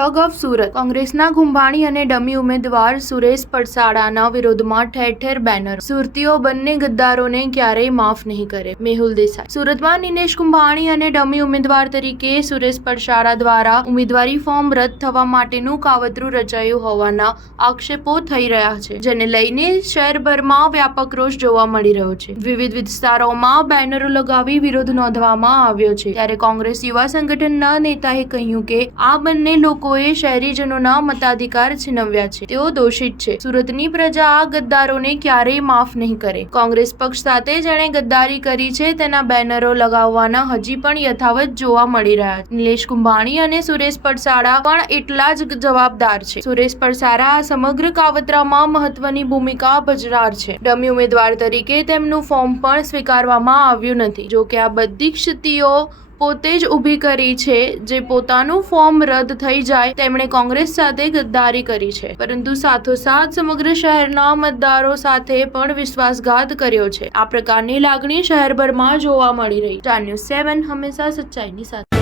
ઠગ of Surat કોંગ્રેસના કુંભાણી અને dummy ઉમેદવાર સુરેશ પડસાળાના વિરોધમાં ઠેર ઠેર બેનર. સુરતીઓ બંને ગદ્દારોને ક્યારેય માફ નહીં કરે. મેહુલ દેસાઈ. સુરતમાં નિલેશ કુંભાણી અને ડમી ઉમેદવાર તરીકે સુરેશ પડસાળા દ્વારા ઉમેદવારી ફોર્મ રદ થવા માટેનું કાવતરું રચાયું હોવાના આક્ષેપો થઈ રહ્યા છે, જેને લઈને શહેરભરમાં વ્યાપક રોષ જોવા મળી રહ્યો છે. વિવિધ વિસ્તારોમાં બેનરો લગાવી વિરોધ નોંધવામાં આવ્યો છે. ત્યારે કોંગ્રેસ યુવા સંગઠનના નેતાએ કહ્યું કે આ બંને લોકોએ શહેરીજનોના મતાધિકાર છીનવ્યા છે. તેઓ દોષિત છે. સુરતની પ્રજા આ ગદ્દારોને ક્યારેય માફ નહીં કરે. કોંગ્રેસ પક્ષ સાથે જેણે ગદ્દારી કરી છે તેના બેનરો લગાવવાના હજી પણ યથાવત જોવા મળી રહ્યા છે. નિલેશ કુંભાણી અને સુરેશ પડસાળા પણ એટલા જ જવાબદાર છે. સુરેશ પડસાળા આ સમગ્ર કાવતરામાં મહત્વની ભૂમિકા ભજવનાર છે. ડમી ઉમેદવાર તરીકે તેમનું ફોર્મ પણ સ્વીકારવામાં આવ્યું નથી. જો કે આ બધી ક્ષતિઓ પોતે જ ઊભી કરી છે. જે પોતાનું ફોર્મ રદ થઈ જાય તેમણે કોંગ્રેસ સાથે ગદ્દારી કરી છે, પરંતુ સાથોસાથ સમગ્ર શહેરના મતદારો સાથે પણ વિશ્વાસઘાત કર્યો છે. આ પ્રકારની લાગણી શહેરભરમાં જોવા મળી રહી. સ્ટાર ન્યૂઝ 7 હંમેશા સચ્ચાઈની સાથે.